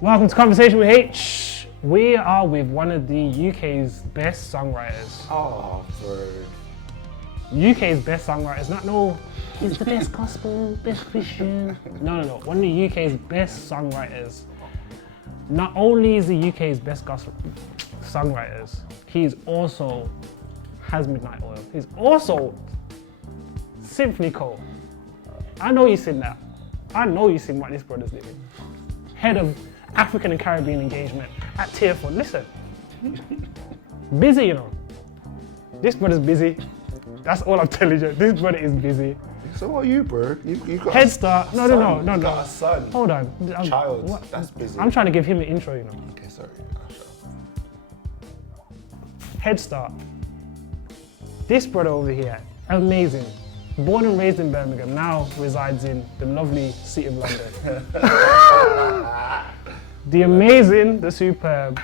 Welcome to Conversation with Haych. We are with one of the UK's best songwriters. Oh, bro. UK's best songwriters, not no, he's the best gospel, best Christian. No. One of the UK's best songwriters. Not only is the UK's best gospel songwriters, he's also has Midnight Oil. He's also Symphony Co. I know you've seen that. I know you've seen what this brother's doing. Head of African and Caribbean engagement at TearFund. Listen, busy, you know. This brother's busy. That's all I'm telling you. This brother is busy. So what are you, bro? You got Headstart. No. You got a son. Hold on. Child. That's busy. I'm trying to give him an intro, you know. Okay, sorry. Headstart. This brother over here, amazing. Born and raised in Birmingham, now resides in the lovely city of London. The amazing, the superb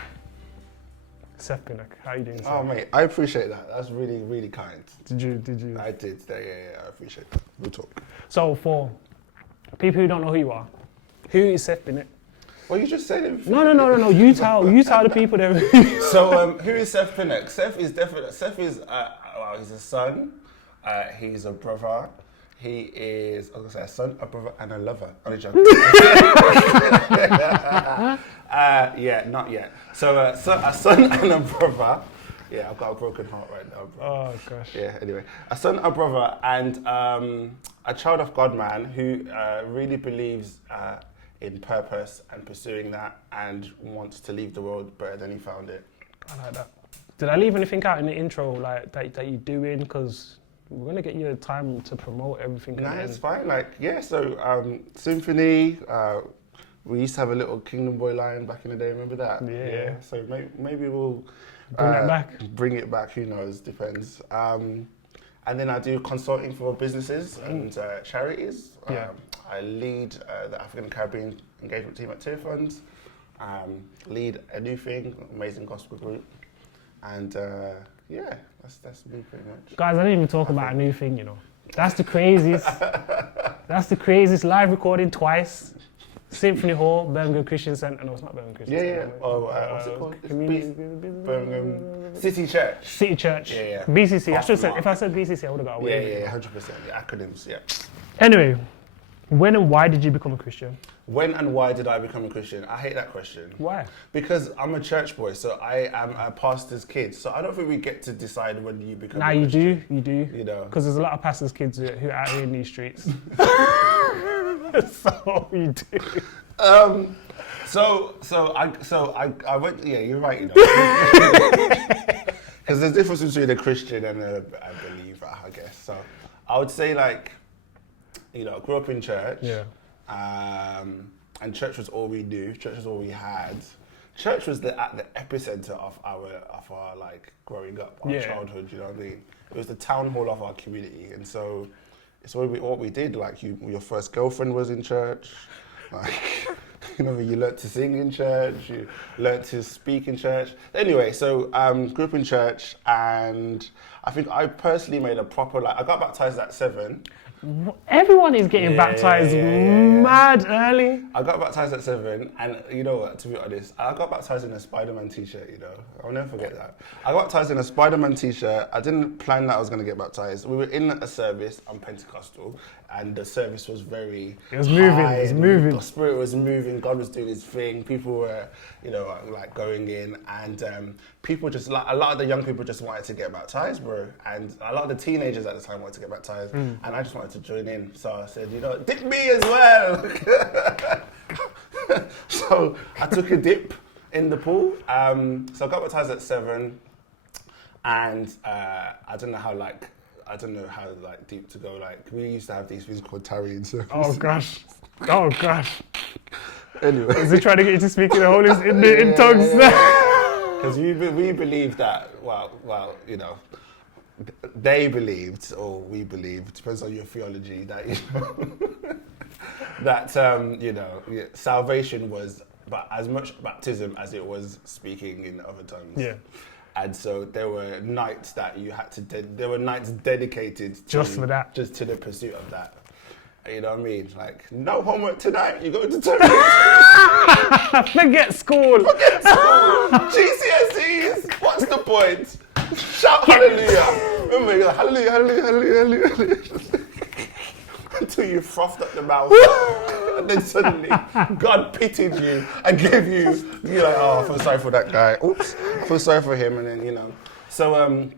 Seth Pinnock. How are you doing, Seth? Oh, mate, I appreciate that. That's really, really kind. Did you? I did. Yeah, I appreciate that. We'll talk. So for people who don't know who you are, who is Seth Bennett? Well, you just said it. No. You tell the people there. So, who is Seth Pinnock? Seth is, he's a son. He's a brother. He is, I was gonna say, a son, a brother, and a lover. Only joking. Yeah, not yet. So, a son and a brother. Yeah, I've got a broken heart right now, bro. Oh gosh. Yeah. Anyway, a son, a brother, and a child of God, man, who really believes in purpose and pursuing that, and wants to leave the world better than he found it. I like that. Did I leave anything out in the intro, like that you're doing? Because we're gonna get you time to promote everything. No, it's fine. So Symphony. We used to have a little Kingdom Boy line back in the day. Remember that? Yeah. So maybe we'll bring it back. Bring it back. Who knows? Depends. And then I do consulting for businesses and charities. I lead the African and Caribbean engagement team at TearFund. Lead a new thing, amazing gospel group, and that's me pretty much. Guys, I didn't even talk about a new thing. You know, that's the craziest. That's the craziest live recording twice. Symphony Hall, Birmingham Christian Centre. No, it's not Birmingham Christian Centre. Yeah. What's it called? Birmingham City Church. City Church. Yeah. BCC. I should have said, if I said BCC, I would have got away. Yeah, 100%. The acronyms, yeah. Anyway, when and why did you become a Christian? When and why did I become a Christian? I hate that question. Why? Because I'm a church boy, so I am a pastor's kid. So I don't think we get to decide when you become a Christian. You do. You know. Because there's a lot of pastors' kids who are out here in these streets. So you do. I went. Yeah, you're right. You know, because there's a difference between a Christian and a believer, I guess. So I would say grew up in church. Yeah. And church was all we knew. Church was all we had. Church was at the epicenter of our growing up, our childhood. You know what I mean? It was the town hall of our community, and so it's what we did. Like your first girlfriend was in church. You learnt to sing in church. You learnt to speak in church. Anyway, so grew up in church, and I think I personally made a proper I got baptized at 7. Everyone is getting baptized mad early. I got baptized at 7, and you know what, to be honest, I got baptized in a Spider-Man t-shirt, you know. I'll never forget that. I got baptized in a Spider-Man t-shirt. I didn't plan that I was going to get baptized. We were in a service, I'm Pentecostal, and the service was very moving. The spirit was moving, God was doing his thing. People were, going in, and people just, a lot of the young people just wanted to get baptized, bro. And a lot of the teenagers at the time wanted to get baptized, and I just wanted to join in. So I said, dip me as well. So I took a dip in the pool. So I got baptized at 7, and I don't know how deep to go. We used to have these things called tarrying services. Oh gosh. Anyway, is he trying to get you to speak in the Holy in tongues? Because we believed that. They believed, or we believed, depends on your theology, that salvation was as much baptism as it was speaking in other tongues. Yeah. And so there were nights that you had to. There were nights dedicated just for that, just to the pursuit of that. You know what I mean? No homework tonight. You go to church. Forget school. GCSEs. What's the point? Shout hallelujah. Remember, you're like, hallelujah, hallelujah, hallelujah, hallelujah. Until you frothed up the mouth. And then suddenly, God pitied you and gave you, you're like, oh, I feel sorry for that guy. Oops, I feel sorry for him. And then, you know. So I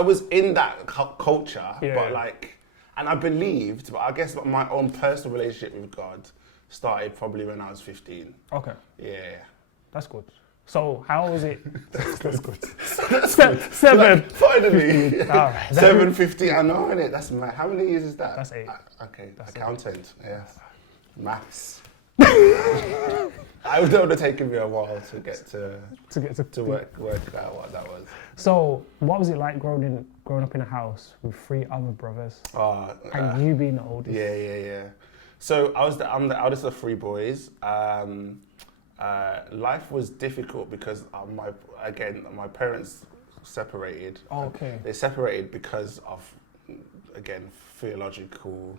was in that culture, but like, and I believed, but I guess my own personal relationship with God started probably when I was 15. Okay. Yeah. That's good. So how was it? That's good. Seven. Like, finally. All right. 750. I know, innit? That's mad. How many years is that? That's 8. Okay. That's accountant. Yeah. Maths. It would have taken me a while to get to work out what that was. So what was it like growing up in a house with 3 other brothers? And you being the oldest? Yeah. So I'm the eldest of 3 boys. Life was difficult because my parents separated. Oh, okay. They separated because of, again, theological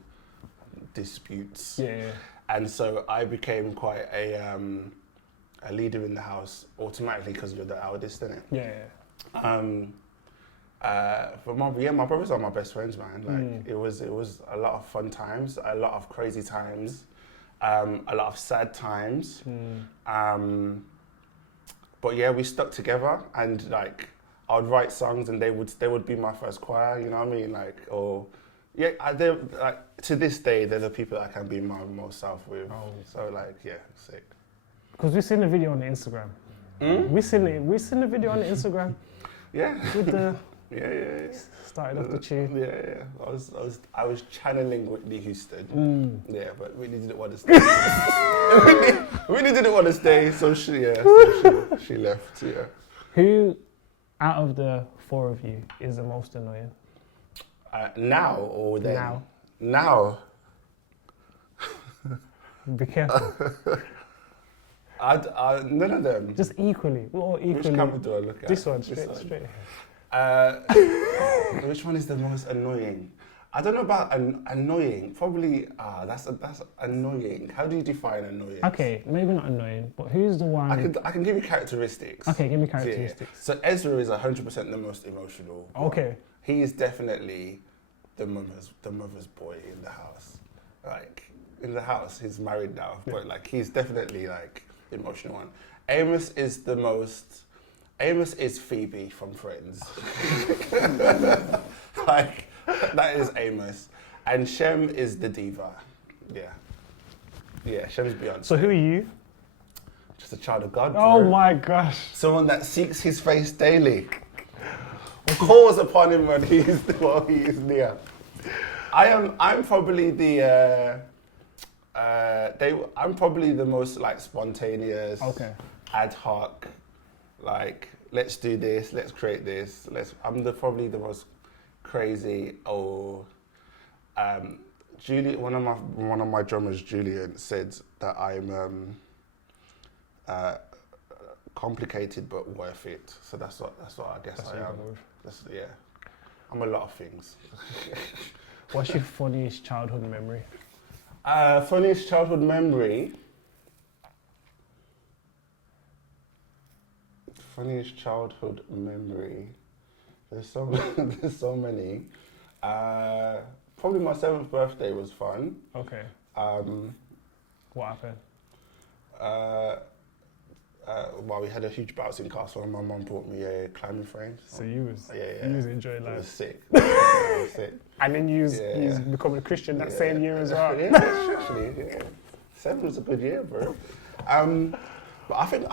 disputes. Yeah. And so I became quite a leader in the house automatically because you're the eldest, isn't it? Yeah. But my brothers are my best friends, man. Like it was a lot of fun times, a lot of crazy times. A lot of sad times, but yeah, we stuck together, and like I'd write songs, and they would be my first choir. You know what I mean? Like, they're like to this day, they're the people that I can be my most self with. Oh. So like, yeah, sick. Because we seen the video on the Instagram. We seen the video on the Instagram. Yeah. With the yeah. Started off the tune. Yeah. I was channeling Whitney Houston. Yeah, but Whitney didn't want to stay. Whitney didn't want to stay, so she left. Yeah. Who, out of the 4 of you, is the most annoying? Now or then? Now. Be careful. None of them. Just equally. We're all equally. Which camera do I look at? This one, straight ahead. Which one is the most annoying? I don't know about annoying. Probably, that's annoying. How do you define annoying? Okay, maybe not annoying, but who's the one? I can give you characteristics. Okay, give me characteristics. Yeah. So Ezra is 100% the most emotional. Okay. He is definitely the mother's boy in the house. Like, in the house, he's married now, but like, he's definitely like the emotional one. Amos is Phoebe from Friends. Like, that is Amos. And Shem is the diva. Yeah, Shem's Beyonce. So who are you? Just a child of God. Oh bro. my gosh. Someone that seeks his face daily. Calls upon him when he is near. I'm probably I'm probably the most like spontaneous, ad hoc, like let's do this, let's create this, I'm probably the most crazy or one of my drummers, Julian, said that I'm complicated but worth it. So that's what I guess I am. I'm a lot of things. What's your funniest childhood memory? Funniest childhood memory. There's so many. Probably my 7th birthday was fun. Okay. What happened? Well, we had a huge bouncing castle, and my mum bought me a climbing frame. So you was enjoying life. It was sick. It was sick. And then you become a Christian that same year as well. Yeah, actually, yeah. 7 was a good year, bro. But I think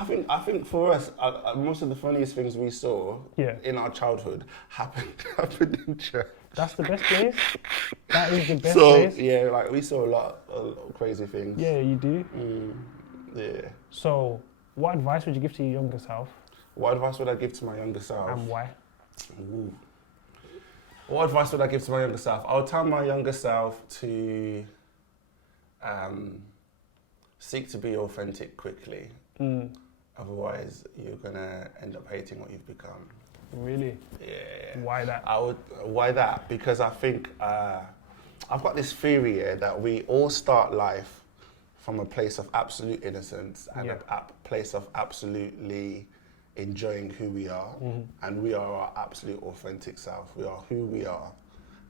for us, most of the funniest things we saw in our childhood happened in church. That's the best place. That is the best place. So yeah, like we saw a lot of crazy things. Yeah, you do. Yeah. So, what advice would you give to your younger self? What advice would I give to my younger self? And why? Ooh. What advice would I give to my younger self? I would tell my younger self to seek to be authentic quickly. Otherwise, you're gonna end up hating what you've become. Really? Yeah. Why that? Why that? Because I think I've got this theory here that we all start life from a place of absolute innocence and a place of absolutely enjoying who we are, and we are our absolute authentic self. We are who we are,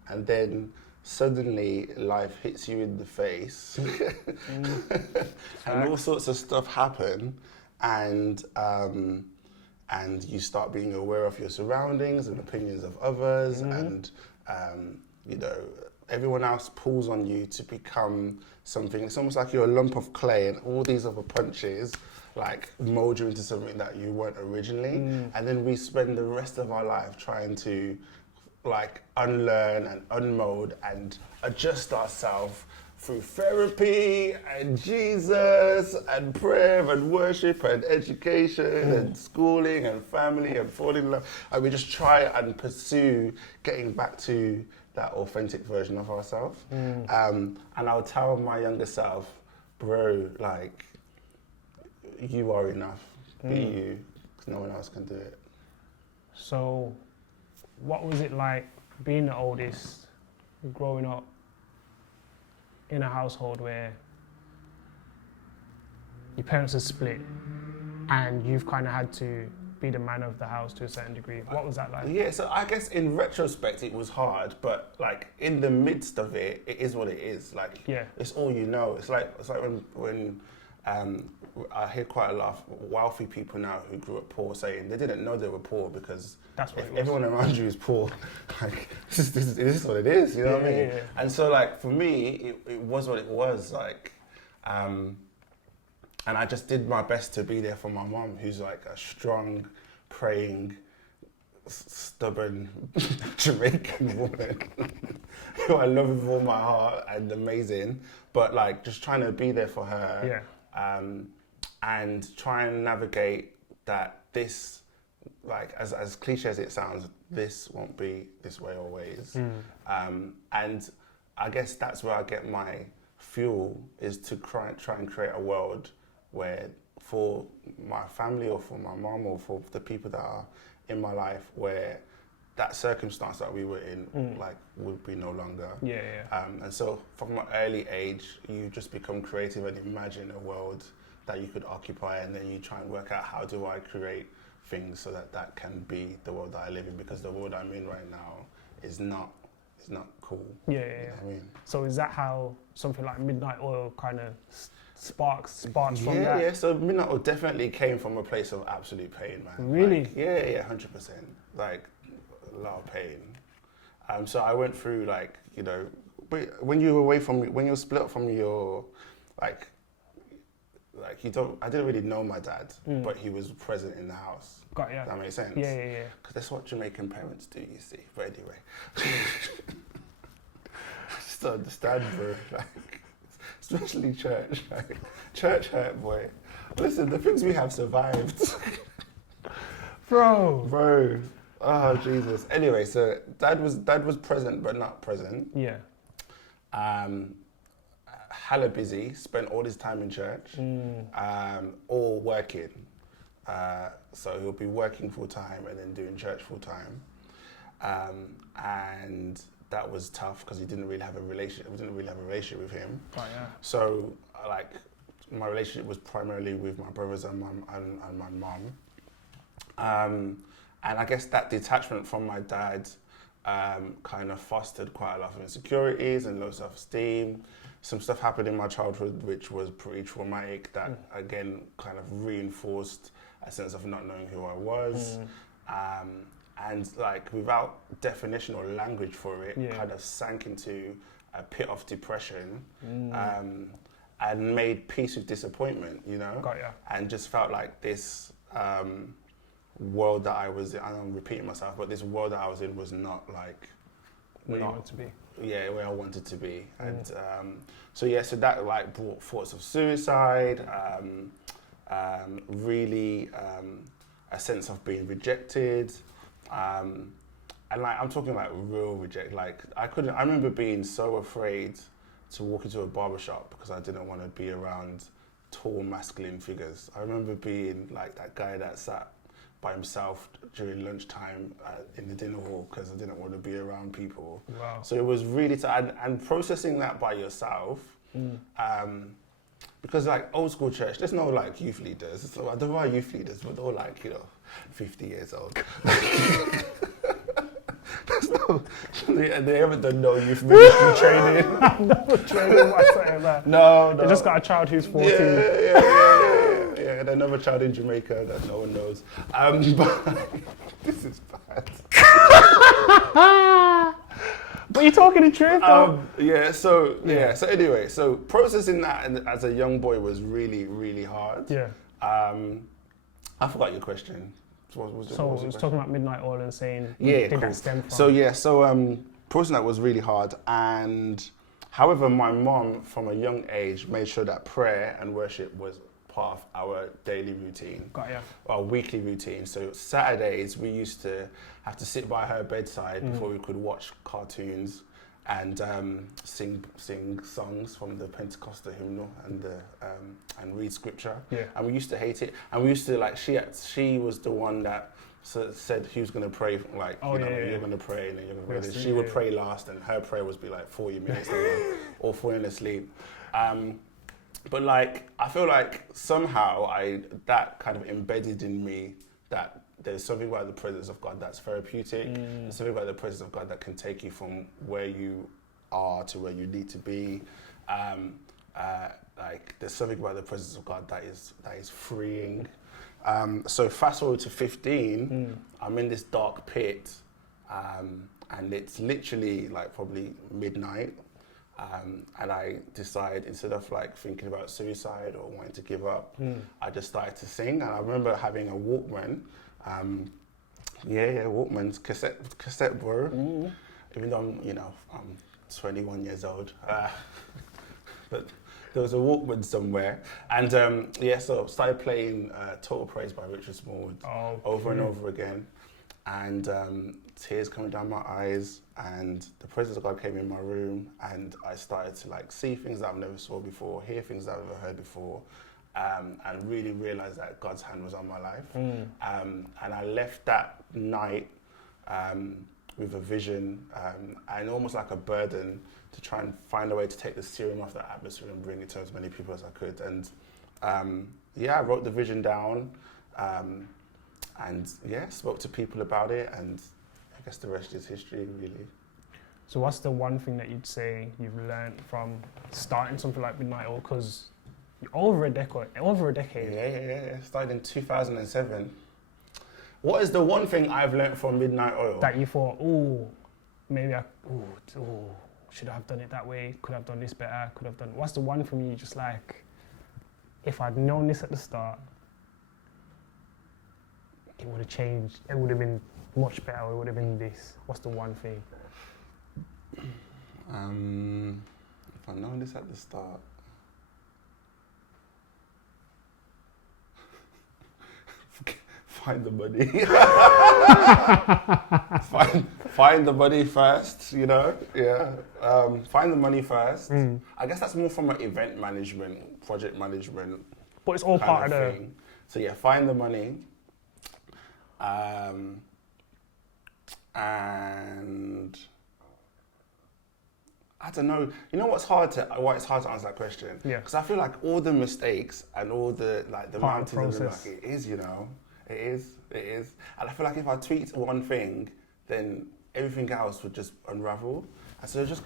and then suddenly life hits you in the face, and all sorts of stuff happen, and you start being aware of your surroundings and opinions of others, and you know, everyone else pulls on you to become something. It's almost like you're a lump of clay, and all these other punches like mold you into something that you weren't originally. And then we spend the rest of our life trying to like unlearn and unmold and adjust ourselves through therapy and Jesus and prayer and worship and education and schooling and family and falling in love. And we just try and pursue getting back to that authentic version of ourselves. And I'll tell my younger self, bro, like, you are enough. Be you, because no one else can do it. So, what was it like being the oldest, growing up in a household where your parents are split and you've kind of had to be the man of the house to a certain degree? What was that like? Yeah, so I guess in retrospect it was hard, but like in the midst of it, it is what it is. Like, it's all you know. It's like when I hear quite a lot of wealthy people now who grew up poor saying they didn't know they were poor because if everyone around you is poor, like this is what it is, you know what I mean? And so like for me, it was what it was, like, and I just did my best to be there for my mum, who's like a strong, praying, stubborn Jamaican woman who I love with all my heart and amazing, but like just trying to be there for her. And try and navigate that this, like, as cliche as it sounds, this won't be this way always. And I guess that's where I get my fuel, is to try and create a world where for my family or for my mom or for the people that are in my life, where that circumstance that we were in like would be no longer. And so from an early age, you just become creative and imagine a world that you could occupy, and then you try and work out how do I create things so that can be the world that I live in, because the world I'm in right now is not cool. You know what I mean? So is that how something like Midnight Oil kind of sparks from that? Yeah, so Midnight Oil definitely came from a place of absolute pain, man. Really? Like, yeah, 100%. Like, a lot of pain. So I went through, like, you know, when you're split up from your, like I didn't really know my dad, but he was present in the house. Got ya. That makes sense? Yeah. Because that's what Jamaican parents do, you see. But anyway. Just understand, bro. Like, especially church. Like, church hurt, boy. Listen, the things we have survived. Bro. Oh, Jesus. Anyway, so dad was present, but not present. Hella busy, spent all his time in church, or working. So he'll be working full time and then doing church full time. And that was tough because we didn't really have a relationship with him. So like my relationship was primarily with my brothers and my mum. And I guess that detachment from my dad kind of fostered quite a lot of insecurities and low self-esteem. Some stuff happened in my childhood which was pretty traumatic that, again, kind of reinforced a sense of not knowing who I was. And like, without definition or language for it, kind of sank into a pit of depression and made peace with disappointment, you know? And just felt like this world that I was in, and I'm repeating myself, but this world that I was in was not like where you wanted to be. Yeah, where I wanted to be. And so that like brought thoughts of suicide, really a sense of being rejected, and like I'm talking like real reject. Like I remember being so afraid to walk into a barbershop because I didn't want to be around tall masculine figures. I remember being like that guy that sat by himself during lunchtime in the dinner hall because I didn't want to be around people. So it was really and processing that by yourself because like old school church, there's no like youth leaders. So there are youth leaders, but they're all like 50 years old. There's no, they haven't done no youth ministry training. No training whatsoever. No. They just got a child who's 14. Yeah, another child in Jamaica that no one knows. But this is bad. But you're talking the truth, though. So anyway, so processing that as a young boy was really, really hard. Yeah. I forgot your question. What was talking about Midnight Oil and saying that stem from. So processing that was really hard, and however, my mom from a young age made sure that prayer and worship was part of our daily routine, our weekly routine. So Saturdays we used to have to sit by her bedside before we could watch cartoons and sing songs from the Pentecostal hymnal and read scripture. Yeah. And we used to hate it. And we used to like she was the one that said he was going to pray, like you're going to pray and then you're going to pray. She would pray last, and her prayer would be like 40 minutes or falling asleep. But like I feel like somehow that kind of embedded in me that there's something about the presence of God that's therapeutic. There's something about the presence of God that can take you from where you are to where you need to be. Like there's something about the presence of God that is freeing. So fast forward to 15, I'm in this dark pit, and it's literally like probably midnight. And I decide, instead of like thinking about suicide or wanting to give up, I just started to sing. And I remember having a Walkman. Walkman's cassette bro. Even though I'm 21 years old, but there was a Walkman somewhere, and so started playing Total Praise by Richard Smallwood over and over again, and tears coming down my eyes, and the presence of God came in my room, and I started to like see things that I've never saw before, hear things that I've never heard before. And really realised that God's hand was on my life. And I left that night with a vision and almost like a burden to try and find a way to take the serum off that atmosphere and bring it to as many people as I could. And I wrote the vision down and spoke to people about it, and I guess the rest is history, really. So what's the one thing that you'd say you've learned from starting something like Midnight Oil? Because over a decade. Yeah. Started in 2007. What is the one thing I've learned from Midnight Oil? That you thought, should I have done it that way? Could I have done this better? What's the one from you just like, if I'd known this at the start, it would have changed. It would have been much better. It would have been this. What's the one thing? If I'd known this at the start. Find the money. find the money first, find the money first. I guess that's more from an event management, project management. But it's all part of the thing. So find the money. And I don't know. You know why it's hard to answer that question? Yeah. Because I feel like all the mistakes and all the mountains and it is. It is. And I feel like if I tweaked one thing, then everything else would just unravel. And so you just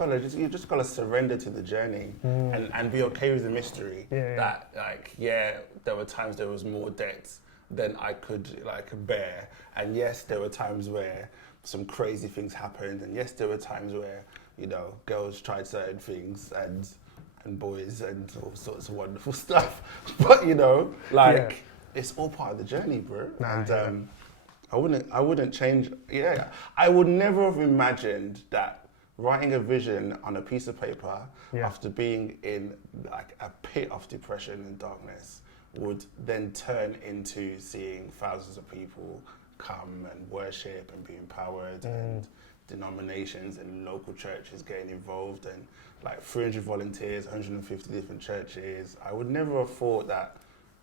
gotta surrender to the journey and be okay with the mystery. That there were times there was more debt than I could bear. And yes, there were times where some crazy things happened. And yes, there were times where, girls tried certain things and boys and all sorts of wonderful stuff. But it's all part of the journey, bro. I wouldn't change. I would never have imagined that writing a vision on a piece of paper after being in like a pit of depression and darkness would then turn into seeing thousands of people come and worship and be empowered, and denominations and local churches getting involved, and like 300 volunteers, 150 different churches. I would never have thought that.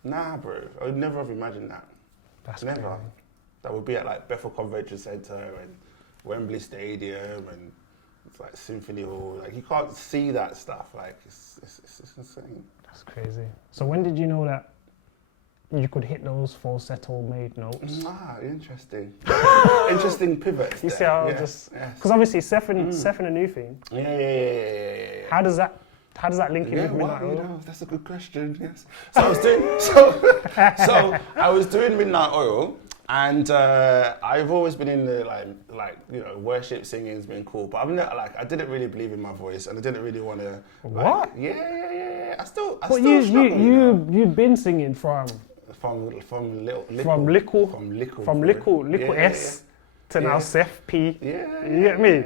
Nah, bro. I would never have imagined that. That's never. Crazy. That would be at like Bethel Convention Centre and Wembley Stadium and it's like Symphony Hall. Like you can't see that stuff. Like it's insane. That's crazy. So when did you know that you could hit those falsetto made notes? Interesting. Interesting pivots. You see how just because obviously Seth and a new thing. Yeah. How does that link in with Midnight Oil? That's a good question. Yes. So I was doing I was doing Midnight Oil, and I've always been in the like worship singing's been cool, but I didn't really believe in my voice, and I didn't really want to. What? Yeah. I still But struggle, you've been singing from Lickle S to now Seth P. Yeah. You get me?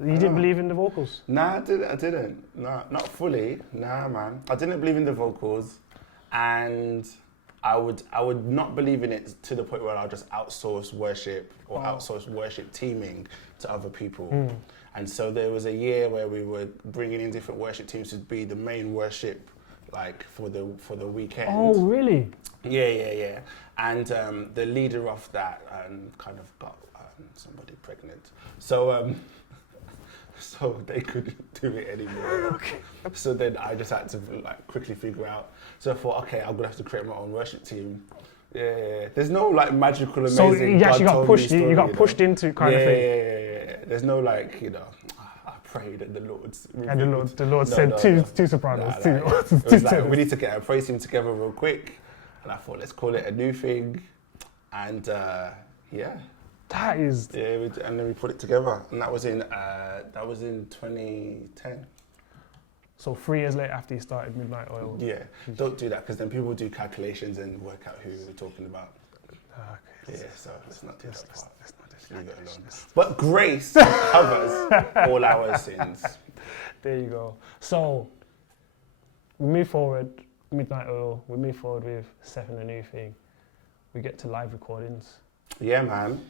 You I didn't know. believe in the vocals? Nah, I didn't. Nah, not fully. Nah, man. I didn't believe in the vocals, and I would not believe in it to the point where I'll just outsource worship or outsource worship teaming to other people. And so there was a year where we were bringing in different worship teams to be the main worship, like for the weekend. Oh, really? Yeah. And the leader of that kind of got somebody pregnant. So they couldn't do it anymore. Okay. So then I just had to quickly figure out. So I thought, okay, I'm gonna have to create my own worship team. Yeah. There's no magical amazing. So you actually got pushed. Story, you got pushed into kind of thing. Yeah. There's no I prayed and the Lord's. And the Lord said two sopranos. It was like we need to get a praise team together real quick, and I thought let's call it a new thing, and yeah. That is. Yeah, and then we put it together, and that was in 2010. So 3 years later after you started Midnight Oil. Yeah, don't do that because then people do calculations and work out who we're talking about. Okay. Yeah, so let's not do that part. Leave it alone. But grace covers all our sins. There you go. So we move forward, Midnight Oil. We move forward with Seth and a New Thing. We get to live recordings. Yeah, man.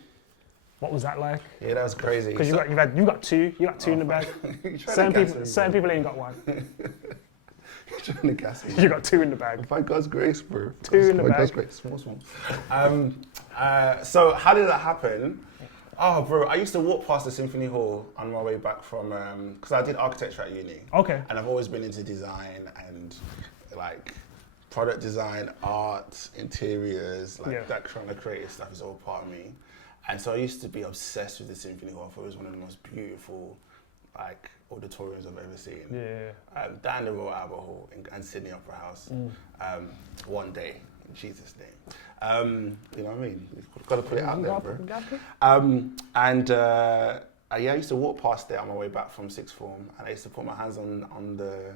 What was that like? Yeah, that was crazy. Because you got two in the bag. Certain people ain't got one. You're trying to gas me. You got 2 in the bag. By God's grace, bro. Two in the bag. God's grace. Small. So how did that happen? Oh, bro, I used to walk past the Symphony Hall on my way back from, because I did architecture at uni. Okay. And I've always been into design and product design, art, interiors, that kind of creative stuff is all part of me. And so I used to be obsessed with the Symphony Hall. I thought it was one of the most beautiful auditoriums I've ever seen. Yeah. Down the road, Albert Hall and Sydney Opera House. One day, in Jesus' name. You know what I mean? You've got to put it out there, bro. I used to walk past there on my way back from sixth form, and I used to put my hands on the.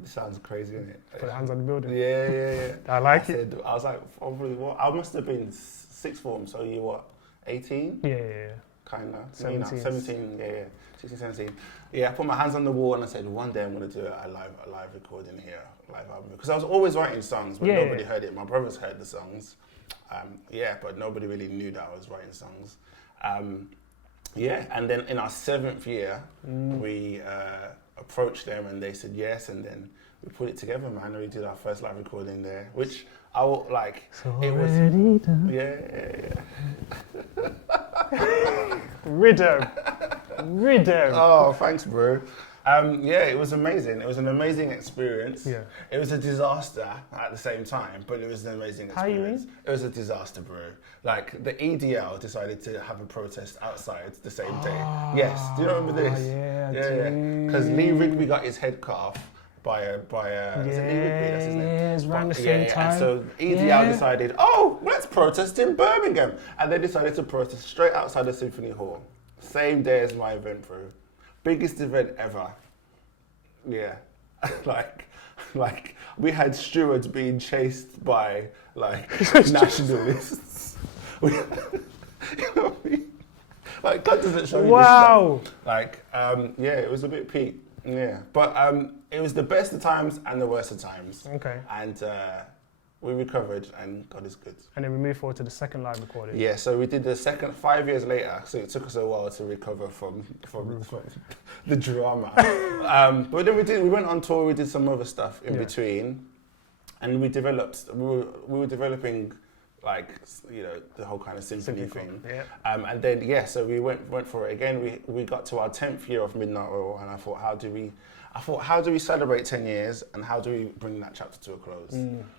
This sounds crazy, isn't it? Put your hands on the building. Yeah. I like it. I was like, I must have been sixth form, so you what, 18? Yeah. Kind of. 17. 17, yeah. 16, 17. Yeah, I put my hands on the wall and I said, one day I'm going to do a live recording here, live album. Because I was always writing songs, but nobody heard it. My brothers heard the songs. But nobody really knew that I was writing songs. And then in our 7th year, we approached them and they said yes, and then we put it together, man. We did our first live recording there, which I will So it was done. Yeah. Rhythm. Oh, thanks, bro. It was amazing. It was an amazing experience. Yeah. It was a disaster at the same time, but it was an amazing experience. How you mean? It was a disaster, bro. Like, the EDL decided to have a protest outside the same day. Yes. Do you remember this? Yeah. Because Lee Rigby got his head cut off by a is it Lee Rigby? That's his name. Yeah, it's around the same time. And so EDL decided, let's protest in Birmingham. And they decided to protest straight outside the Symphony Hall. Same day as my event, bro. Biggest event ever. Yeah. like we had stewards being chased by nationalists. You know what I mean? God doesn't show you this stuff. It was a bit peak. Yeah. But it was the best of times and the worst of times. Okay. And we recovered, and God is good. And then we moved forward to the second live recording. Yeah, so we did the second 5 years later, so it took us a while to recover from the drama. But then we went on tour, we did some other stuff in between, and we were developing the whole kind of symphony thing. Yeah. And then so we went for it again. We got to our 10th year of Midnight Oil, and I thought, how do we I thought, how do we celebrate 10 years and how do we bring that chapter to a close?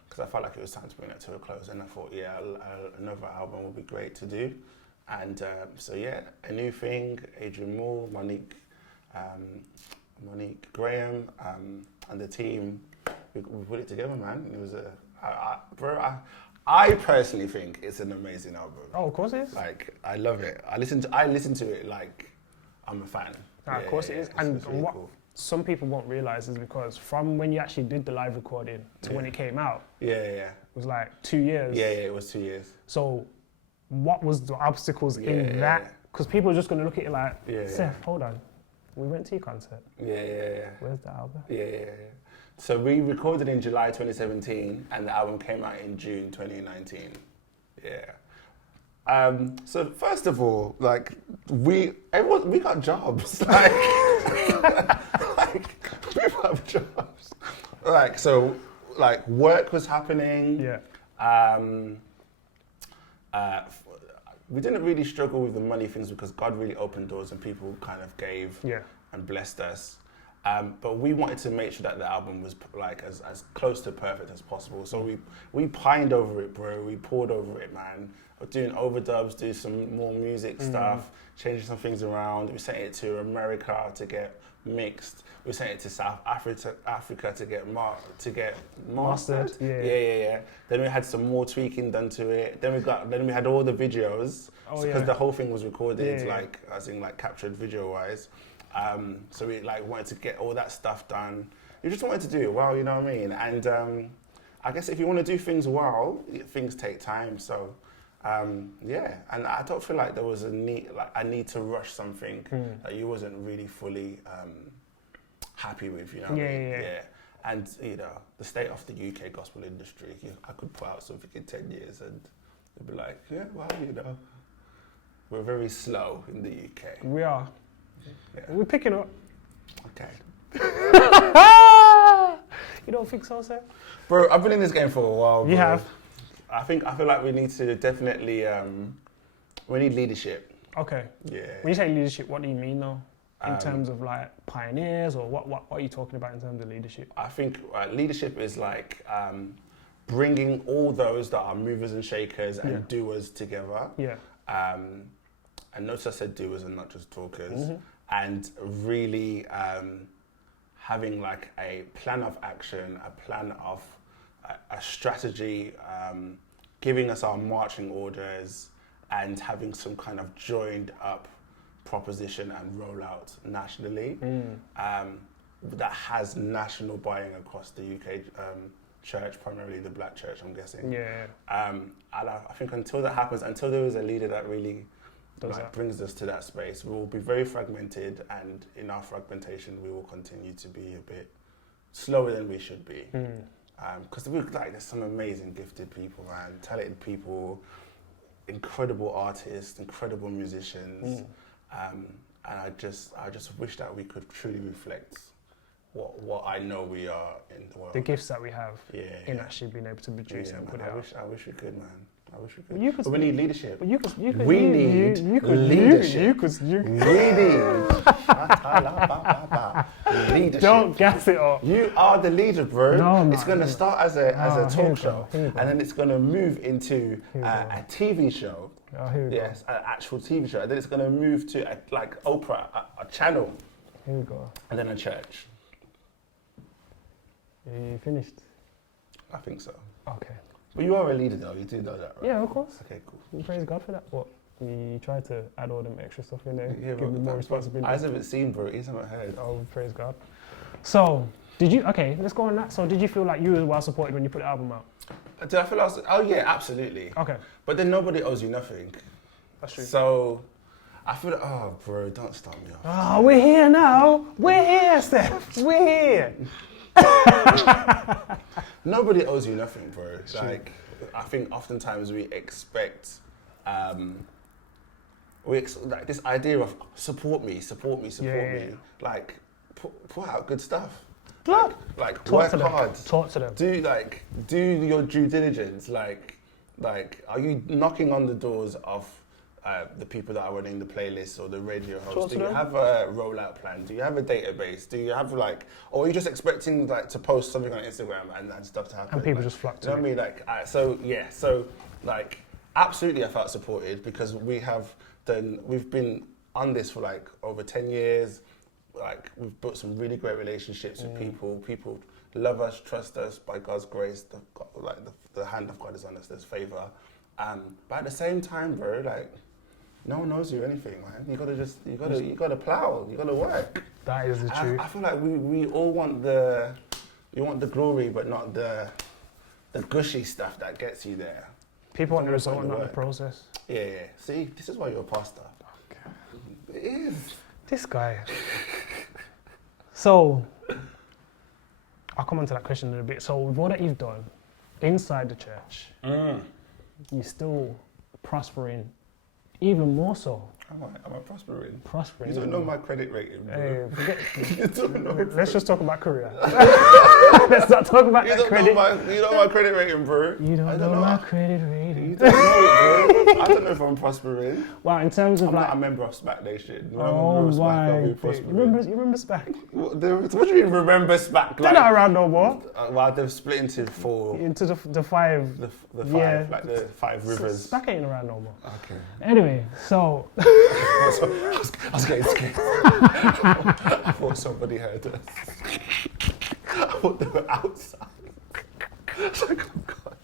Because I felt like it was time to bring that to a close, and I thought, yeah, another album would be great to do. And so yeah, a new thing, Adrian Moore, Monique Graham, and the team, we put it together, man. It was I personally think it's an amazing album. Oh, of course it is. Like, I love it. I listen to it like I'm a fan. Of course it is. And really what cool. some people won't realise is because from when you actually did the live recording to when it came out, it was like 2 years. Yeah, it was 2 years. So what was the obstacles in that? Because people are just going to look at it like, Seth, hold on. We went to your concert. Yeah. Where's the album? Yeah. So we recorded in July 2017 and the album came out in June 2019. Yeah. So first of all, like, we got jobs. Like, we have jobs. Like, so, like, work was happening. Yeah. We didn't really struggle with the money things because God really opened doors and people kind of gave and blessed us. But we wanted to make sure that the album was like as close to perfect as possible. So we pined over it, bro. We poured over it, man. We're doing overdubs, doing some more music stuff, changing some things around. We sent it to America to get mixed. We sent it to South Africa to get mastered. Yeah. Then we had some more tweaking done to it. Then we had all the videos because the whole thing was recorded like as in like captured video wise. So we like wanted to get all that stuff done. We just wanted to do it well, you know what I mean? And I guess if you want to do things well, things take time. So and I don't feel like there was a need to rush something that you wasn't really fully happy with, you know what I mean? Yeah. And you know, the state of the UK gospel industry, I could put out something in 10 years and they'd be like, yeah, well, you know, we're very slow in the UK. We are. Yeah. We're picking up. Okay. You don't think so, Seth? Bro, I've been in this game for a while. You have? I feel like we need to definitely, we need leadership. Okay. Yeah. When you say leadership, what do you mean though? In terms of like pioneers, or what are you talking about in terms of leadership? I think leadership is like bringing all those that are movers and shakers and doers together. Yeah. And notice I said doers and not just talkers. And really having like a plan of action, a plan of a strategy, giving us our marching orders and having some kind of joined up proposition and rollout nationally that has national buy-in across the UK church, primarily the black church, I'm guessing. Yeah. And I think until that happens, until there is a leader that really brings us to that space, we will be very fragmented, and in our fragmentation we will continue to be a bit slower than we should be. Because there's some amazing gifted people, man, talented people, incredible artists, incredible musicians. And I just wish that we could truly reflect what I know we are in the world. The gifts that we have in actually being able to produce and put it out. I wish we could, man. I wish we could. Well, but we need leadership. But we need leadership. Leadership. Don't gas it up. You are the leader, bro. No, it's going to start as a talk show, and then it's going to move into a TV show. Yes, an actual TV show. And then it's going to move to like Oprah, a channel. Here we go. And then a church. You finished? I think so. Okay. But you are a leader though, you do know that, right? Yeah, of course. Okay, cool. You praise God for that. What? You try to add all them extra stuff in there, Yeah, give me more responsibility. I haven't seen, bro. He's haven't heard. Oh, praise God. So, let's go on that. So, did you feel like you were well supported when you put the album out? Did I feel oh yeah, absolutely. Okay. But then nobody owes you nothing. That's true. So, I feel bro, don't start me off. Oh, we're here now. We're here, Steph. We're here. Nobody owes you nothing, bro. Like, I think oftentimes we expect, like this idea of support me. Like, put out good stuff. Like work hard. Talk to them. Do your due diligence. Like, are you knocking on the doors of the people that are running the playlists or the radio Talk hosts? to Do you them. have a rollout plan? Do you have a database? Do you have like, or are you just expecting like to post something on Instagram and that stuff to happen? And people Like, just flock you to know it. what I mean? Like, so like, absolutely, I felt supported because we've been on this for like over 10 years. Like, we've built some really great relationships with people. People love us, trust us by God's grace. The hand of God is on us. There's favor. But at the same time, bro, like, no one knows you anything, man. You gotta plow. You gotta work. That is the truth. I feel like we all want the glory, but not the gushy stuff that gets you there. People want the It's all result, about not the the process. Yeah. See, this is why you're a pastor. Okay. It is. This guy. So, I'll come on to that question in a bit. So, with all that you've done inside the church, you're still prospering even more so. Am I prospering? Prospering. You don't know my credit rating, bro. Hey, forget. You don't know. Let's just talk about career. Let's not talk about You that credit. you know my credit rating, bro. You don't know my credit rating. You don't know it, bro. I don't know if I'm prospering. Well, in terms of I'm like, not a member of SPAC Nation. When I'm a oh member of SPAC, I'll my, be you prospering. remember SPAC? What do you mean remember SPAC? They're not around no more. Well, they've split into four. Into the five. The five, Yeah. like the 5 rivers. SPAC ain't around no more. Okay. Anyway, so I was getting scared. I thought somebody heard us. I thought they were outside. I was like, oh God.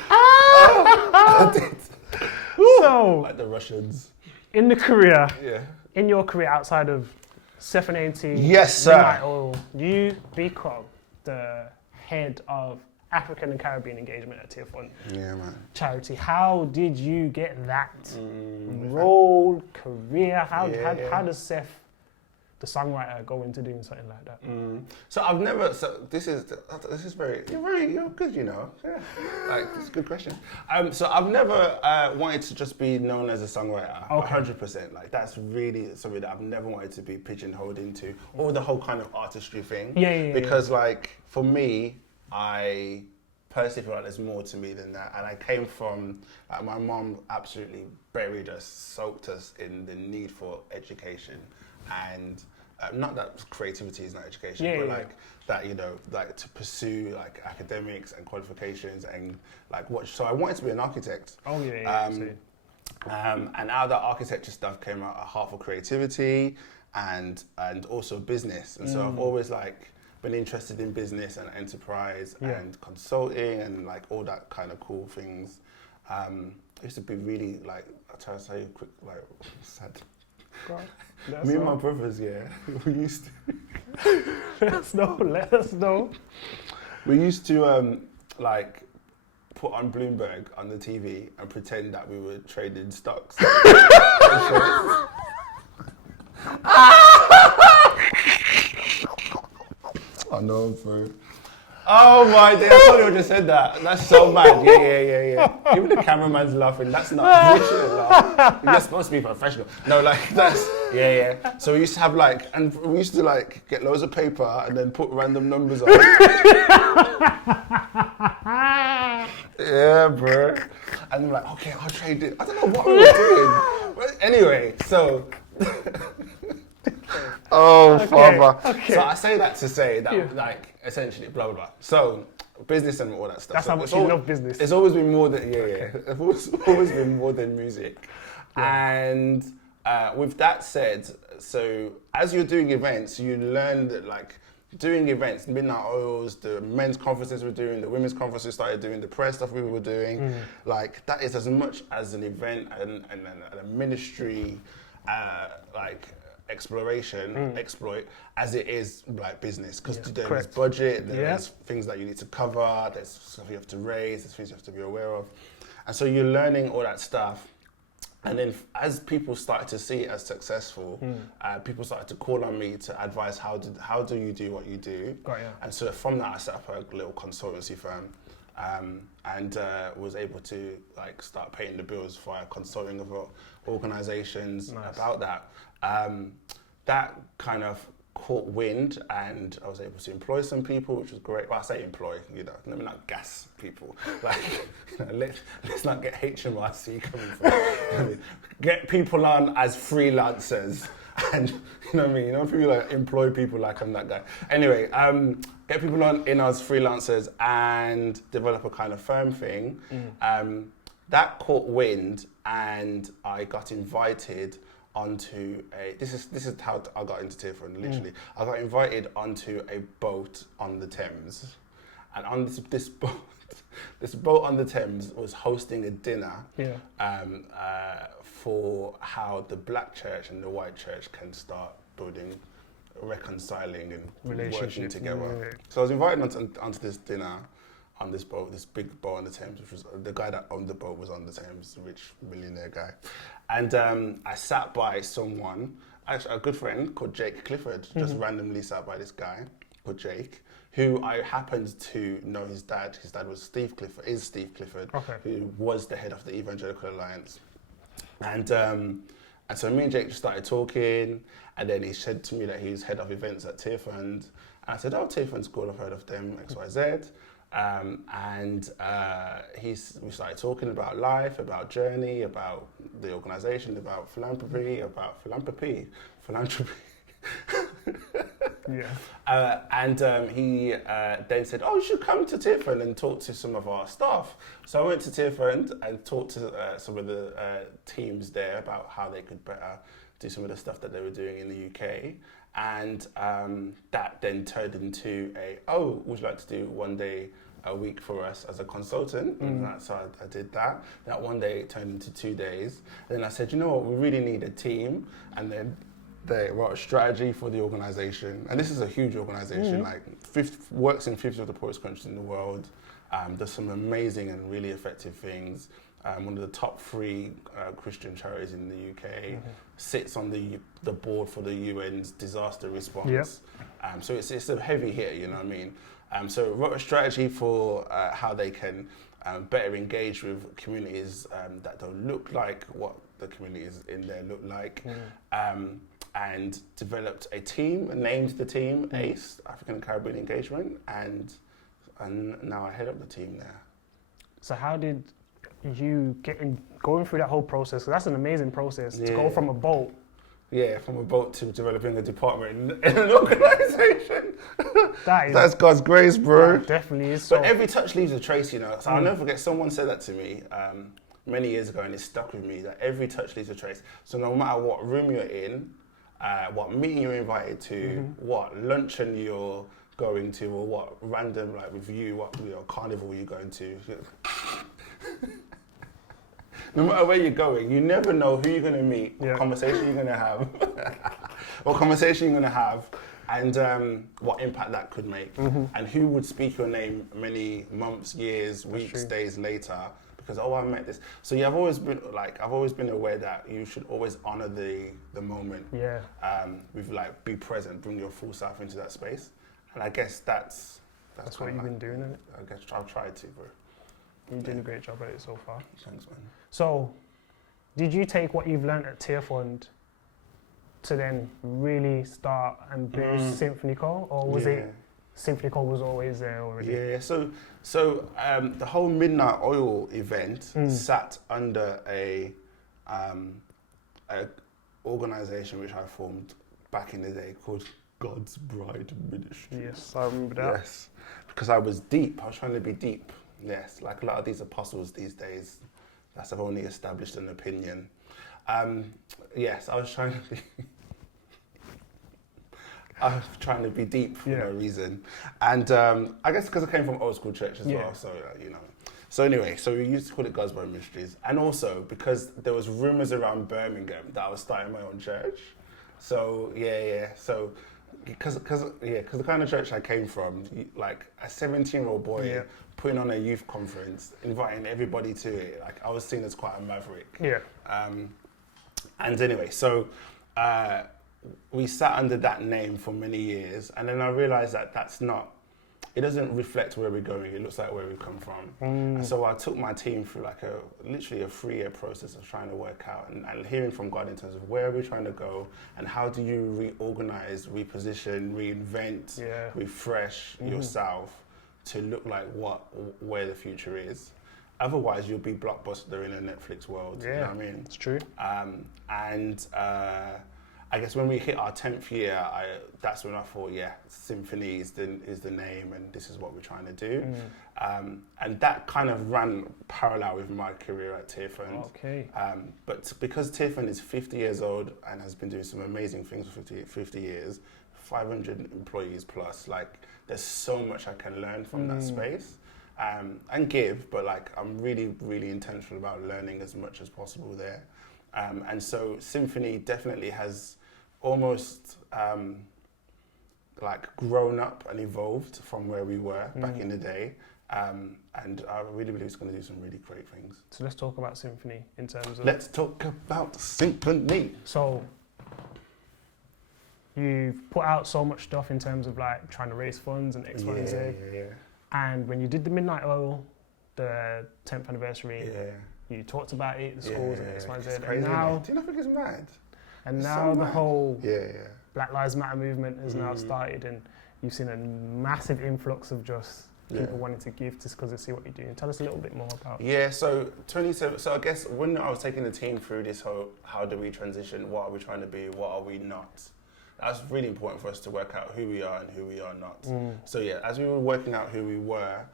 I did. So, Like the Russians. in Yeah. your career outside of Seth and A.N.T, Yes, sir. Untitled, you become the head of African and Caribbean engagement at TearFund Yeah, man. charity. How did you get that role, career? How does Seth, the songwriter, go into doing something like that? So I've never. So this is very. You're good, you know. Yeah. Like it's a good question. So I've never wanted to just be known as a songwriter. Okay. 100%. Like that's really something that I've never wanted to be pigeonholed into, or the whole kind of artistry thing. Yeah. Because like for me, I personally feel like there's more to me than that. And I came from, like, my mom absolutely buried us, soaked us in the need for education. And not that creativity is not education, but like that, you know, like to pursue like academics and qualifications and like what. So I wanted to be an architect. Oh yeah. And out of that architecture stuff came out a heart for creativity and also business. And so I've always like been interested in business and enterprise and consulting and like all that kind of cool things. I used to be really like, I'll try to tell you quick, like sad. Me and my brothers, we used to. Let us know. We used to like put on Bloomberg on the TV and pretend that we were trading stocks. I know, bro. Oh my day, I thought you just said that. That's so mad. Yeah. Even the cameraman's laughing. That's not, you shouldn't laugh. You're supposed to be professional. No, like, that's, yeah. So we used to have like, and we used to like get loads of paper and then put random numbers on. Yeah, bro. And I'm like, okay, I'll trade it. I don't know what we were doing. But anyway, so. Father. Okay. So I say that to say that, like, essentially, blah, blah, blah. So, business and all that stuff. That's so how much you love business. It's always been more than, It's always been more than music. Yeah. And with that said, so as you're doing events, you learn that, like, doing events, Midnight Oils, the men's conferences we're doing, the women's conferences started doing, the prayer stuff we were doing, like, that is as much as an event and a ministry, like, exploit as it is like business, because there's budget, there's things that you need to cover, there's stuff you have to raise, there's things you have to be aware of, and so you're learning all that stuff. And then as people started to see it as successful, people started to call on me to advise how do you do what you do. And so from that I set up a little consultancy firm, and was able to like start paying the bills via consulting of organizations about that. That kind of caught wind, and I was able to employ some people, which was great. Well, I say employ, let me not gas people. Like, let's not get HMRC coming from. Get people on as freelancers, and you know what I mean. People like employ people like I'm that guy. Anyway, get people on in as freelancers and develop a kind of firm thing. That caught wind, and I got invited onto this is how I got into TearFund, literally. I got invited onto a boat on the Thames, and on this boat on the Thames was hosting a dinner for how the black church and the white church can start building, reconciling and working together. So I was invited onto this dinner on this boat, this big boat on the Thames, which was the guy that owned the boat was on the Thames, a rich millionaire guy. And I sat by someone, actually a good friend called Jake Clifford, just randomly sat by this guy called Jake, who I happened to know his dad. His dad was Steve Clifford, who was the head of the Evangelical Alliance. And so me and Jake just started talking, and then he said to me that he was head of events at TearFund. And I said, oh, TearFund's cool, I've heard of them, XYZ. We started talking about life, about journey, about the organisation, about philanthropy. He then said, oh, you should come to TearFund and talk to some of our staff. So I went to TearFund and talked to some of the teams there about how they could better do some of the stuff that they were doing in the UK. And that then turned into would you like to do one day a week for us as a consultant? And so I did that. That one day turned into 2 days. Then I said, you know what, we really need a team. And then they wrote a strategy for the organisation. And this is a huge organisation, works in 50 of the poorest countries in the world. Does some amazing and really effective things. One of the top 3 Christian charities in the UK, sits on the board for the UN's disaster response. So it's a heavy hitter, you know what I mean? So wrote a strategy for how they can better engage with communities that don't look like what the communities in there look like. And developed a team, named the team ACE, African and Caribbean Engagement, and now I head up the team there. So how did you going through that whole process? 'Cause that's an amazing process to go from a boat. Yeah, from a boat to developing a department in an organisation. That's God's grace, bro. That definitely is. But every touch leaves a trace, So I'll never forget, someone said that to me many years ago, and it stuck with me, that every touch leaves a trace. So no matter what room you're in, what meeting you're invited to, what luncheon you're going to, or what random review, what carnival you're going to. No matter where you're going, you never know who you're going to meet, what conversation you're going to have, and what impact that could make, and who would speak your name many months, years, weeks, days later, because I met this. So I've always been aware that you should always honour the moment. Be present, bring your full self into that space, and I guess that's what you've been doing, isn't it? I guess I've tried to, bro. You're doing a great job at it so far. Thanks, man. So, did you take what you've learned at TearFund to then really start and build Symphony Co, or was it Symphony Co was always there already? Yeah. So the whole Midnight Oil event sat under a organisation which I formed back in the day called God's Bride Ministry. Yes, I remember that. Yes, because I was deep. I was trying to be deep. Yes, like a lot of these apostles these days, that's have only established an opinion. Yes, I was trying to be deep for no reason, and I guess because I came from old school church as well. So So anyway, so we used to call it God's Bride Ministries, and also because there was rumours around Birmingham that I was starting my own church. So so. Because the kind of church I came from, like a 17-year-old boy putting on a youth conference, inviting everybody to it, like I was seen as quite a maverick. And anyway, so we sat under that name for many years, and then I realised that that's not it doesn't reflect where we're going. It looks like where we've come from. And so I took my team through like literally a 3-year process of trying to work out and hearing from God in terms of where are we trying to go and how do you reorganize, reposition, reinvent, refresh yourself to look like where the future is. Otherwise, you'll be blockbuster in a Netflix world. Yeah, you know what I mean? It's true. I guess when we hit our 10th year, that's when I thought, Symphony is the name, and this is what we're trying to do. And that kind of ran parallel with my career at TearFund. Okay. But because TearFund is 50 years old and has been doing some amazing things for 50 years, 500 employees plus, like there's so much I can learn from that space. And give, but like I'm really, really intentional about learning as much as possible there. And so Symphony definitely has almost like grown up and evolved from where we were back in the day. And I really believe it's going to do some really great things. So let's talk about Symphony in terms of... Let's talk about Symphony. So you've put out so much stuff in terms of like trying to raise funds and X, Y, and Z. Yeah. And when you did the Midnight Oil, the 10th anniversary, you talked about it, the schools and X, Y, and Z. Crazy, and now, do you not think it's mad? And it's now so the mad. whole Black Lives Matter movement has now started, and you've seen a massive influx of just people wanting to give just because they see what you're doing. Tell us a little bit more about. Yeah, so 27. So I guess when I was taking the team through this whole, how do we transition? What are we trying to be? What are we not? That's really important for us to work out who we are and who we are not. So as we were working out who we were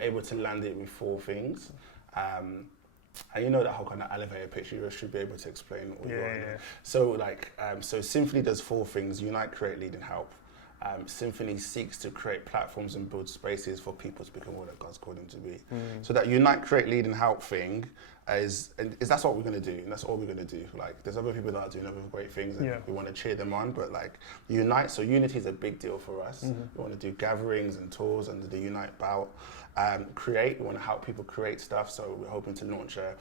able to land it with 4 things. And you know that whole kind of elevator pitch, you should be able to explain what you are. So so Symphony does 4 things: unite, create, lead, and help. Symphony seeks to create platforms and build spaces for people to become all that God's called them to be. So that unite, create, lead, and help thing is that's what we're going to do, and that's all we're going to do. Like, there's other people that are doing other great things, and we want to cheer them on. But like, unite. So unity is a big deal for us. We want to do gatherings and tours under the Unite bout. Create. We want to help people create stuff. So we're hoping to launch a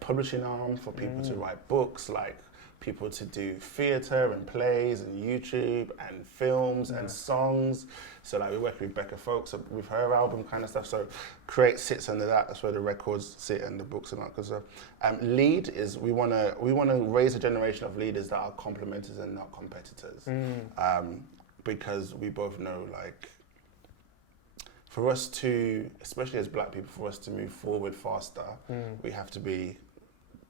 publishing arm for people to write books, like people to do theatre and plays and YouTube and films and songs. So like we're working with Becca Folks with her album kind of stuff. So Create sits under that. That's where the records sit and the books and that. Because lead is we want to raise a generation of leaders that are complementers and not competitors. Because we both know, like, for us to, especially as Black people, for us to move forward faster, we have to be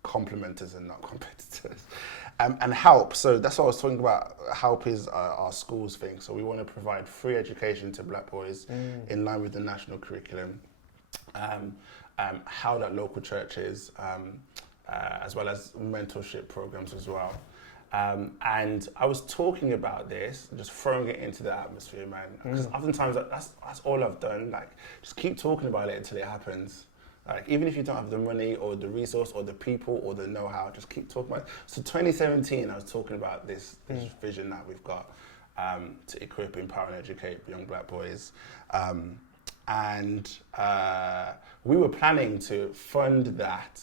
complementers and not competitors. And help, so that's what I was talking about. Help is our schools thing. So we want to provide free education to Black boys in line with the national curriculum. Held at local churches, as well as mentorship programs as well. And I was talking about this, just throwing it into the atmosphere, man. Because oftentimes that's all I've done. Like, just keep talking about it until it happens. Like, even if you don't have the money or the resource or the people or the know-how, just keep talking about it. So 2017, I was talking about this vision that we've got to equip, empower, and educate young Black boys. And we were planning to fund that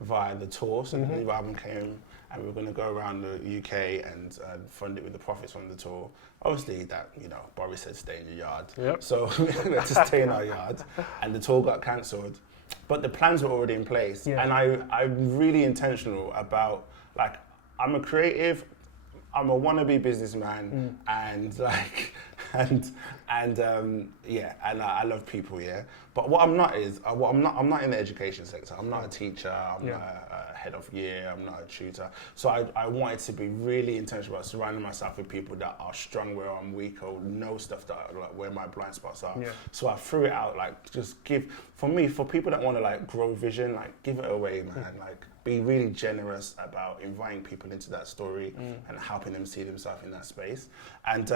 via the tour. So the new album came, and we were going to go around the UK and fund it with the profits from the tour. Obviously, that, Boris said stay in your yard. So we had to stay in our yard, and the tour got cancelled. But the plans were already in place. And I'm really intentional about, like, I'm a creative, I'm a wannabe businessman, and like, and I love people, But what I'm not is, I'm not in the education sector. I'm not a teacher. I'm not a head of year. I'm not a tutor. So I wanted to be really intentional about surrounding myself with people that are strong where I'm weak, or know stuff that like where my blind spots are. So I threw it out, like, just give, for people that want to like grow vision, like, give it away, man. Like, be really generous about inviting people into that story and helping them see themselves in that space. And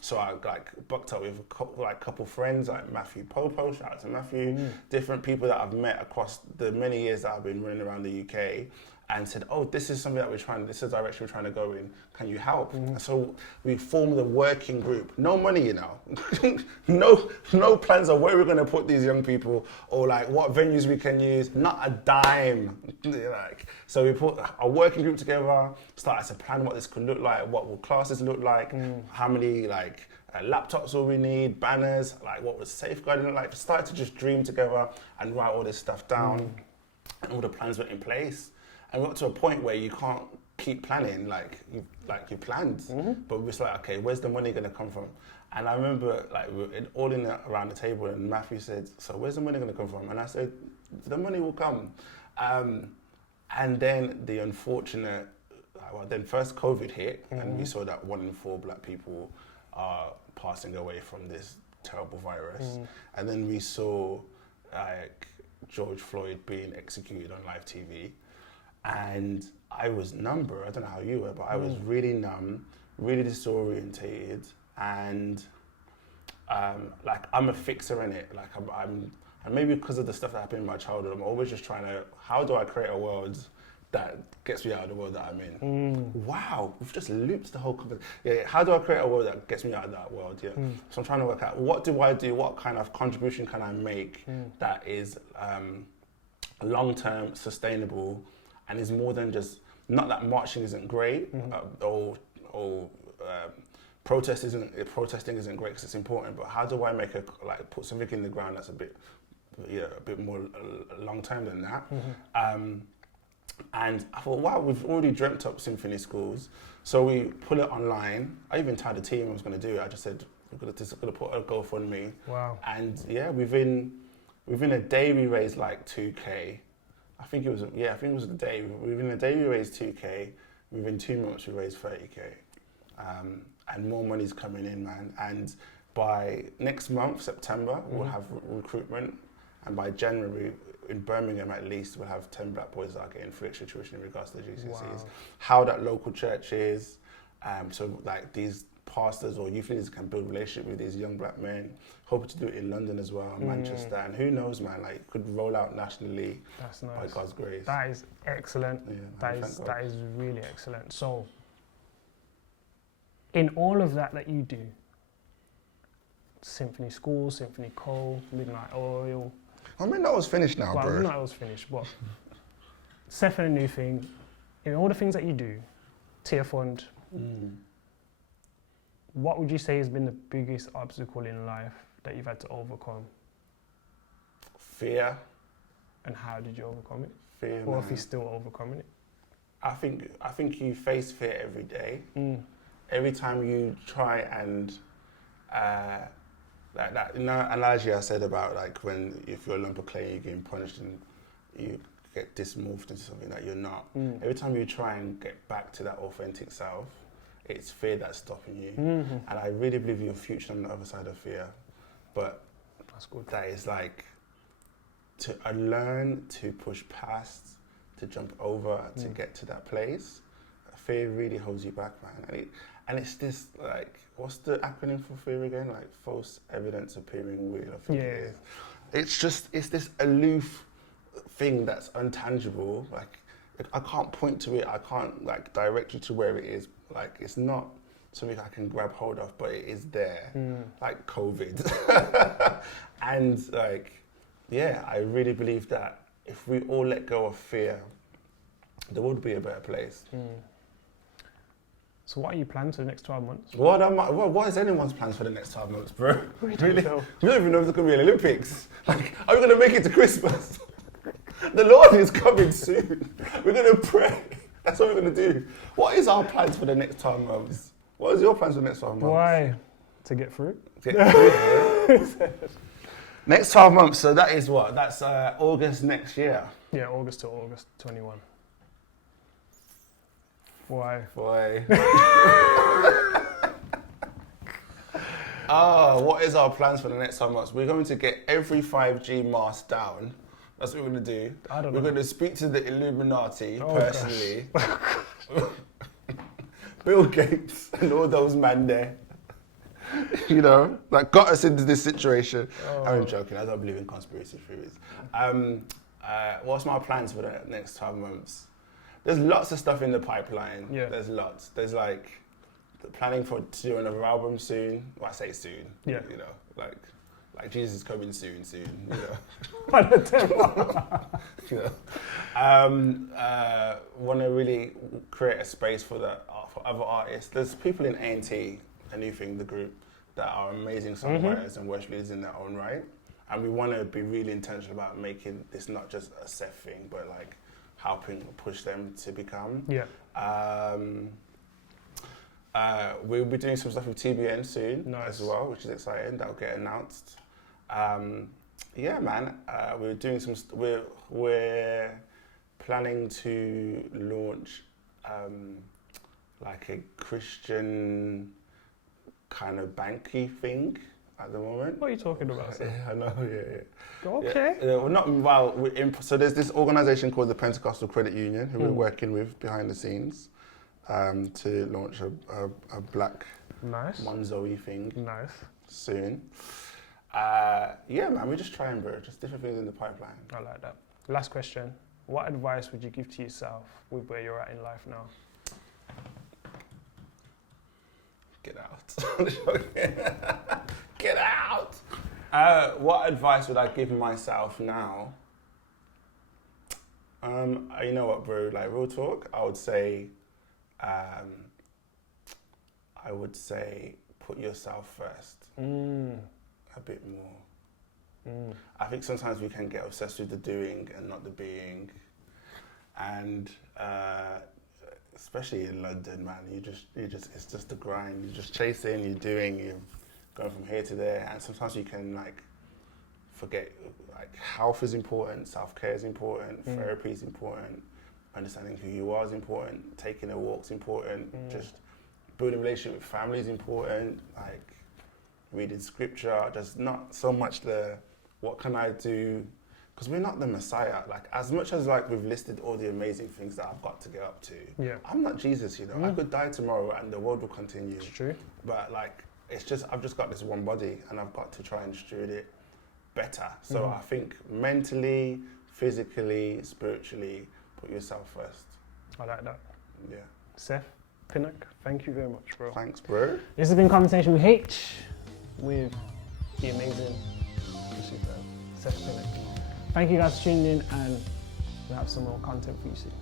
so I like bucked up with a couple friends, like Matthew Popo, shout out to Matthew, different people that I've met across the many years that I've been running around the UK, and said, oh, this is something that this is the direction we're trying to go in. Can you help? And so we formed a working group. No money, no plans of where we're going to put these young people, or like what venues we can use, not a dime. So we put a working group together, started to plan what this could look like, what will classes look like, how many like laptops all we need, banners, like what was safeguarding, like started to just dream together and write all this stuff down, and all the plans were in place. And we got to a point where you can't keep planning like you planned, but we're just like, okay, where's the money gonna come from? And I remember like we were all around the table, and Matthew said, "So where's the money gonna come from?" And I said, "The money will come." And then the unfortunate, then first COVID hit, and we saw that 1 in 4 black people are passing away from this terrible virus. And then we saw like George Floyd being executed on live TV. And I was numb, bro. I don't know how you were, but I was really numb, really disorientated, and like I'm a fixer in it. Like I'm and maybe because of the stuff that happened in my childhood, I'm always just trying to, how do I create a world that gets me out of the world that I'm in? Wow, we've just looped the whole conversation. Yeah, how do I create a world that gets me out of that world? Yeah. So I'm trying to work out, what do I do? What kind of contribution can I make that is long-term, sustainable, and is more than just, not that marching isn't great, or protesting isn't great because it's important, but how do I make put something in the ground that's a bit more long-term than that? And I thought, wow, we've already dreamt up Symphony schools, so we put it online. I even told the team I was going to do it. I just said, we're going to put a GoFundMe. Wow. And yeah, within a day we raised like 2K. I think it was a day. Within a day we raised 2K. Within 2 months we raised 30K. And more money's coming in, man. And by next month, September, we'll have recruitment. And by January, in Birmingham at least, we'll have 10 black boys that are getting free extra tuition in regards to the GCSEs. Wow. How that local church is, so like these pastors or youth leaders can build relationship with these young black men. Hoping to do it in London as well, Manchester, and who knows, man, like could roll out nationally. That's nice. By God's grace. That is excellent. Yeah, that is really excellent. So, in all of that you do, Symphony School, Symphony Co, Midnight Oil. Midnight Oil's finished now, bro. Midnight Oil's finished, but Seth and a new thing, in all the things that you do, TearFund, what would you say has been the biggest obstacle in life that you've had to overcome? Fear. And how did you overcome it? Fear, or if you're still overcoming it? I think you face fear every day. Every time you try and like that analogy I said about like when if you're a lump of clay you're getting punished and you get dismorphed into something that you're not. Every time you try and get back to that authentic self, it's fear that's stopping you. And I really believe your future on the other side of fear. But that's good. That is like to learn to push past, to jump over, to get to that place. Fear really holds you back, man. And it's this, like, what's the acronym for fear again? Like, false evidence appearing real, I think it is. It's this aloof thing that's untangible. Like, I can't point to it, I can't, like, direct you to where it is. Like, it's not something I can grab hold of, but it is there. Like COVID. And, like, yeah, I really believe that if we all let go of fear, the world would be a better place. So what are your plans for the next 12 months? What is anyone's plans for the next 12 months, bro? Really? We don't even know if there's going to be an Olympics. Like, are we going to make it to Christmas? The Lord is coming soon. We're going to pray. That's what we're going to do. What is our plans for the next 12 months? What is your plans for the next 12 months? Why? To get through? Next 12 months, so that is what? That's August next year. Yeah, August to August 21. Why? What is our plans for the next 12 months? We're going to get every 5G mast down. That's what we're going to do. We're going to speak to the Illuminati personally. Bill Gates and all those men there. You know, that got us into this situation. I'm joking, I don't believe in conspiracy theories. What's my plans for the next 12 months? There's lots of stuff in the pipeline. Yeah. There's lots. There's like planning to do another album soon. Well, I say soon. Yeah. You know, like Jesus is coming soon. You know. You know. Want to really create a space for other artists. There's people in A.N.T, a new thing, the group. that are amazing songwriters and worship leaders in their own right. And we want to be really intentional about making this not just a Seth thing, but like helping push them to become. Yeah. We'll be doing some stuff with TBN soon Nice. as well, which is exciting. That'll get announced. Yeah, man. We're doing some. We're planning to launch like a Christian kind of banky thing at the moment. What are you talking about, sir? Yeah, I know. Yeah. Okay. Yeah, well, not well. So there's this organisation called the Pentecostal Credit Union who we're working with behind the scenes to launch a black Nice. Monzo-y thing Nice. soon. Yeah, man, we're just trying, bro. Just different things in the pipeline. I like that. Last question. What advice would you give to yourself with where you're at in life now? Get out. Get out. What advice would I give myself now? You know what, bro? Like real talk, I would say put yourself first. A bit more. I think sometimes we can get obsessed with the doing and not the being, and especially in London, man, it's just the grind. You're just chasing, you're doing, you're going from here to there, and sometimes you can like forget like health is important, self-care is important, therapy is important, understanding who you are is important, taking a walk's important, just building a relationship with family is important, like reading scripture, just not so much the what can I do, because we're not the Messiah. Like as much as like we've listed all the amazing things that I've got to get up to, I'm not Jesus, you know. I could die tomorrow and the world will continue. It's true. But like it's just I've just got this one body and I've got to try and steward it better. So I think mentally, physically, spiritually, put yourself first. I like that. Yeah. Seth Pinnock, thank you very much, bro. Thanks, bro. This has been Conversation with Haych, with the amazing Seth Pinnock. Thank you guys for tuning in, and we'll have some more content for you soon.